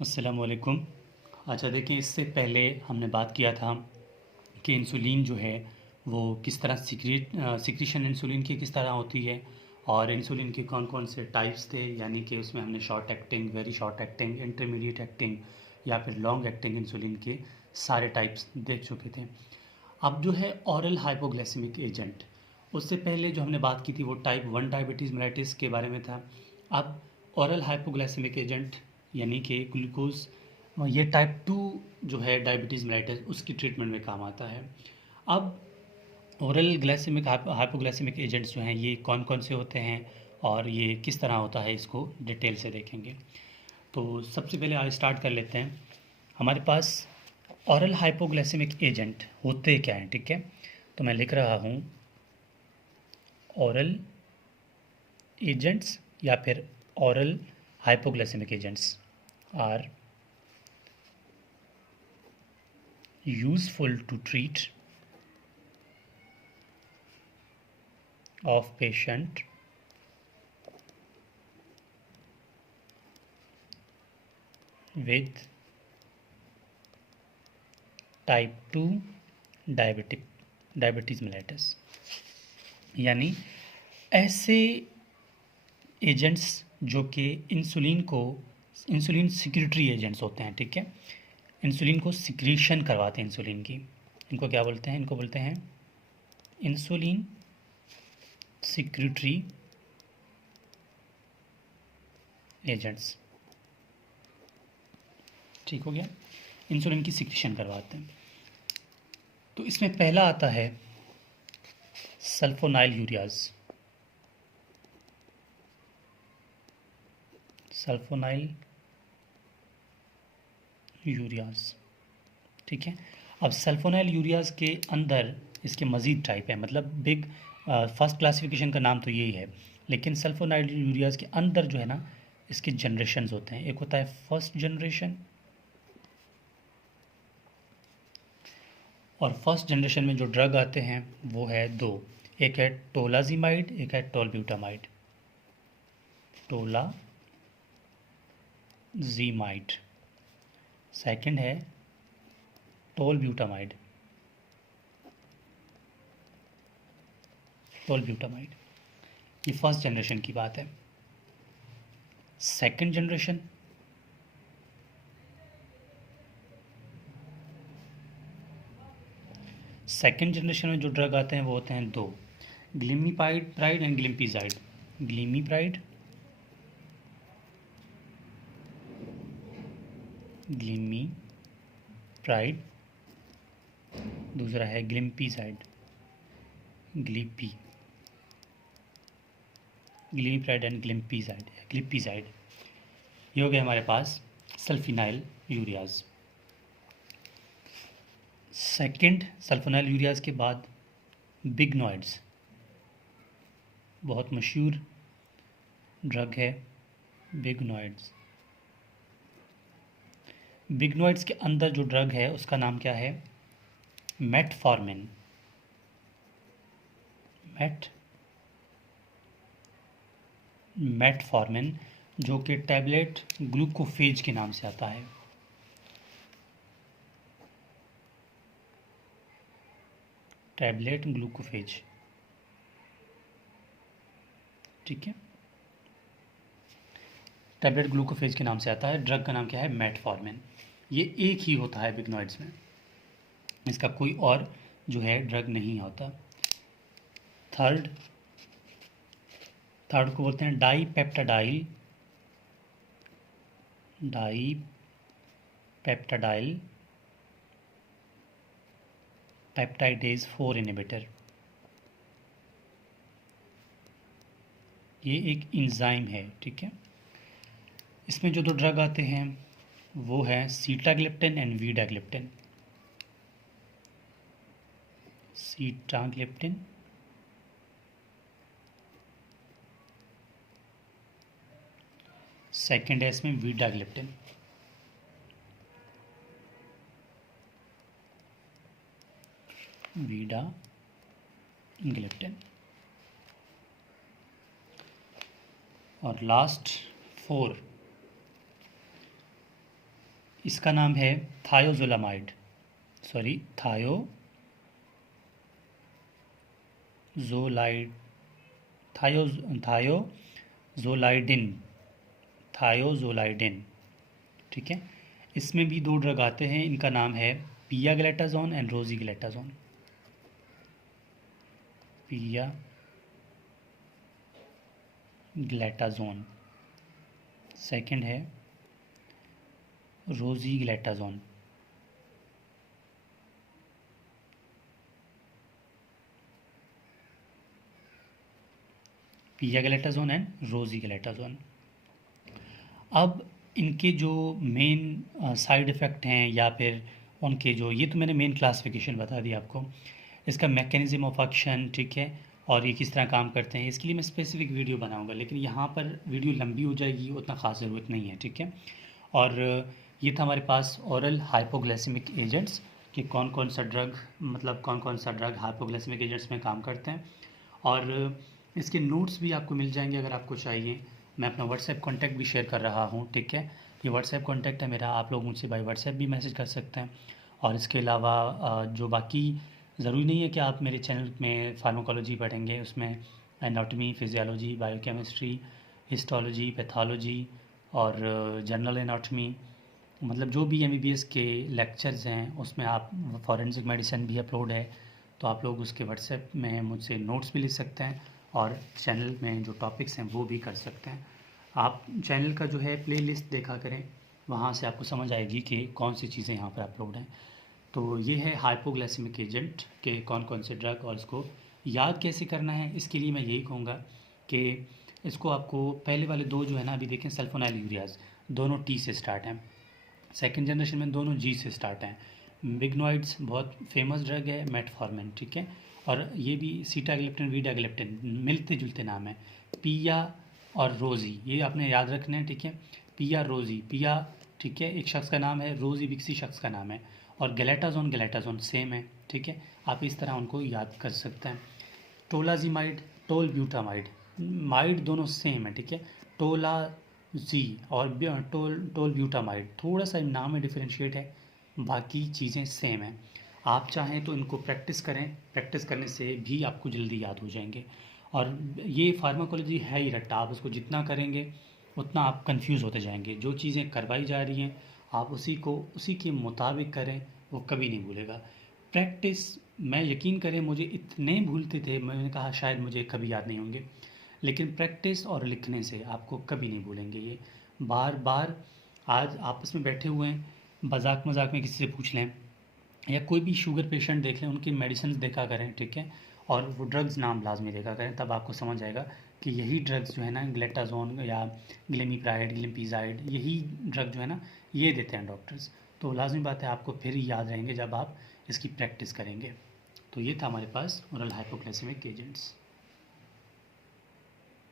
अस्सलाम वालेकुम। अच्छा देखिए, इससे पहले हमने बात किया था कि इंसुलिन जो है वो किस तरह सिक्रीशन इंसुलिन की किस तरह होती है और इंसुलिन के कौन कौन से टाइप्स थे, यानी कि उसमें हमने short acting, very short acting, intermediate acting या फिर लॉन्ग एक्टिंग इंसुलिन के सारे टाइप्स देख चुके थे। अब जो है ऑरल हाइपोग्लाइसेमिक एजेंट, उससे पहले जो हमने बात की थी वो टाइप 1 डायबिटीज़ मेलाइटिस के बारे में था। अब ऑरल हाइपोग्लाइसेमिक एजेंट यानी कि ग्लूकोज, ये टाइप 2 जो है डायबिटीज़ मेलाइटिस उसकी ट्रीटमेंट में काम आता है। अब ओरल ग्लाइसेमिक हाइपोग्लाइसेमिक एजेंट्स जो हैं ये कौन कौन से होते हैं और ये किस तरह होता है, इसको डिटेल से देखेंगे। तो सबसे पहले आज स्टार्ट कर लेते हैं। हमारे पास ऑरल हाइपोग्लाइसेमिक एजेंट होते क्या हैं, ठीक है। तो मैं लिख रहा हूँ ऑरल एजेंट्स या फिर oral hypoglycaemic agents are useful to treat of patient with type 2 diabetes mellitus, यानी ऐसे एजेंट्स जो कि इंसुलिन सिक्रिटरी एजेंट्स होते हैं, ठीक है। इंसुलिन को सिक्रीशन करवाते हैं इंसुलिन की। इनको क्या बोलते हैं? इनको बोलते हैं इंसुलिन सिक्रिटरी एजेंट्स, ठीक हो गया। इंसुलिन की सिक्रीशन करवाते हैं। तो इसमें पहला आता है सल्फोनाइल यूरियाज। सल्फोनाइल यूरियाज, ठीक है। अब सल्फोनाइल यूरियाज के अंदर इसके मज़ीद टाइप है, मतलब बिग फर्स्ट क्लासिफिकेशन का नाम तो यही है, लेकिन सल्फोनाइल यूरियाज के अंदर जो है ना इसके जनरेशन्स होते हैं। एक होता है फर्स्ट जनरेशन, और फर्स्ट जनरेशन में जो ड्रग आते हैं वो है दो। एक है टोलाजीमाइड, एक है टोलब्यूटामाइड। टोलाजीमाइड, सेकंड है टोलब्यूटामाइड। टोलब्यूटामाइड, ये फर्स्ट जनरेशन की बात है। सेकंड जनरेशन, सेकंड जनरेशन में जो ड्रग आते हैं वो होते हैं दो, ग्लिमीपाइड प्राइड एंड ग्लिम्पीजाइड। ग्लिमीप्राइड, ग्लिमीप्राइड, दूसरा है ग्लिम्पीजाइड, ग्लिपी, ग्लिमीप्राइड एंड ग्लिम्पीजाइड। ये हो गया हमारे पास सल्फिनाइल यूरियाज। सेकंड सल्फोनाइल यूरियाज के बाद बिगनॉइड्स, बहुत मशहूर ड्रग है बिगनॉइड्स। बिगनॉइड्स के अंदर जो ड्रग है उसका नाम क्या है? मेटफॉर्मिन। मेटफॉर्मिन, जो कि टैबलेट ग्लूकोफेज के नाम से आता है। टैबलेट ग्लूकोफेज, ठीक है। टैबलेट ग्लूकोफेज के नाम से आता है। ड्रग का नाम क्या है? मेटफॉर्मिन। ये एक ही होता है बिगनॉइड्स में, इसका कोई और जो है ड्रग नहीं होता। थर्ड को बोलते हैं डाईपेप्टाडाइल पेप्टाइडेज 4 इनहिबिटर। ये एक इंजाइम है, ठीक है। इसमें जो दो ड्रग आते हैं वो है सीटाग्लिप्टिन एंड वीडाग्लिप्टिन। सीटाग्लिप्टिन, सेकेंड है इसमें वीडाग्लिप्टिन। वीडाग्लिप्टिन, और लास्ट 4 इसका नाम है थायोजोलामाइड, सॉरी थायोजोलाइड, थायोजोलाइडिन, थायोजोलाइडिन। ठीक है, इसमें भी दो ड्रग आते हैं, इनका नाम है पियाग्लेटाजोन एंड रोजीग्लेटाजोन। पियाग्लेटाजोन, सेकंड है रोजीग्लेटाजोन। पियाग्लेटाजोन एंड रोजीग्लेटाजोन। अब इनके जो मेन साइड इफ़ेक्ट हैं या फिर उनके जो, ये तो मैंने मेन क्लासिफिकेशन बता दी आपको, इसका मैकेनिज्म ऑफ एक्शन, ठीक है, और ये किस तरह काम करते हैं, इसके लिए मैं स्पेसिफिक वीडियो बनाऊंगा, लेकिन यहाँ पर वीडियो लंबी हो जाएगी, उतना ख़ास ज़रूरत नहीं है। ठीक है, और ये था हमारे पास ओरल हाइपोग्लाइसेमिक एजेंट्स कि कौन कौन सा ड्रग, मतलब कौन कौन सा ड्रग हाइपोग्लाइसेमिक एजेंट्स में काम करते हैं, और इसके नोट्स भी आपको मिल जाएंगे अगर आपको चाहिए। मैं अपना व्हाट्सएप कॉन्टैक्ट भी शेयर कर रहा हूँ। ठीक है, ये व्हाट्सएप कॉन्टैक्ट है मेरा, आप लोग मुझसे बाय व्हाट्सएप भी मैसेज कर सकते हैं। और इसके अलावा जो बाकी, ज़रूरी नहीं है कि आप मेरे चैनल में फार्माकोलॉजी पढ़ेंगे, उसमें anatomy, physiology, biochemistry, histology, pathology और जनरल एनाटॉमी, मतलब जो भी एमबीबीएस के लेक्चर्स हैं उसमें आप, फॉरेंसिक मेडिसिन भी अपलोड है, तो आप लोग उसके व्हाट्सएप में मुझसे नोट्स भी लिख सकते हैं और चैनल में जो टॉपिक्स हैं वो भी कर सकते हैं। आप चैनल का जो है प्लेलिस्ट देखा करें, वहाँ से आपको समझ आएगी कि कौन सी चीज़ें यहाँ पर अपलोड हैं। तो ये है हाइपोग्लाइसेमिक एजेंट के कौन कौन से ड्रग, और इसको याद कैसे करना है, इसके लिए मैं यही कहूँगा कि इसको आपको पहले वाले दो जो है ना, अभी देखें सल्फोनाइल यूरियाज, दोनों टी से स्टार्ट हैं, सेकंड जनरेशन में दोनों जी से स्टार्ट हैं। बिगनॉइड्स बहुत फेमस ड्रग है, मेटफॉर्मिन, ठीक है, और ये भी सीटाग्लिप्टिन, वीडाग्लिप्टिन, मिलते जुलते नाम है। पिया और रोज़ी, ये आपने याद रखना है। ठीक है, पिया रोज़ी, पिया ठीक है एक शख्स का नाम है, रोज़ी किसी शख्स का नाम है, और गैलेटाजोन गैलेटाजोन सेम है। ठीक है, आप इस तरह उनको याद कर सकते हैं। टोलाजीमाइड, टोल ब्यूटामाइड, माइड दोनों सेम है। ठीक है, टोला जी और टोल ब्यूटामाइड, थोड़ा सा नाम में डिफरेंशिएट है, बाकी चीज़ें सेम हैं। आप चाहें तो इनको प्रैक्टिस करें, प्रैक्टिस करने से भी आपको जल्दी याद हो जाएंगे। और ये फार्माकोलॉजी है ही रट्टा, आप उसको जितना करेंगे उतना आप कंफ्यूज होते जाएंगे। जो चीज़ें करवाई जा रही हैं आप उसी के मुताबिक करें, वो कभी नहीं भूलेगा। प्रैक्टिस, मैं यकीन करें मुझे इतने भूलते थे, मैंने कहा शायद मुझे कभी याद नहीं होंगे, लेकिन प्रैक्टिस और लिखने से आपको कभी नहीं भूलेंगे ये। बार बार, आज आपस में बैठे हुए हैं, मजाक मजाक में किसी से पूछ लें, या कोई भी शुगर पेशेंट देख लें, उनकी मेडिसिन देखा करें। ठीक है, और वो ड्रग्स नाम लाजमी देखा करें, तब आपको समझ आएगा कि यही ड्रग्स जो है ना, ग्लेटाजोन या ग्लेमिप्राइड, ग्लिम्पीजाइड, यही ड्रग जो है ना ये देते हैं डॉक्टर्स। तो लाजमी बात है आपको फिर ही याद रहेंगे जब आप इसकी प्रैक्टिस करेंगे। तो ये था हमारे पास ओरल हाइपोग्लाइसेमिक एजेंट्स।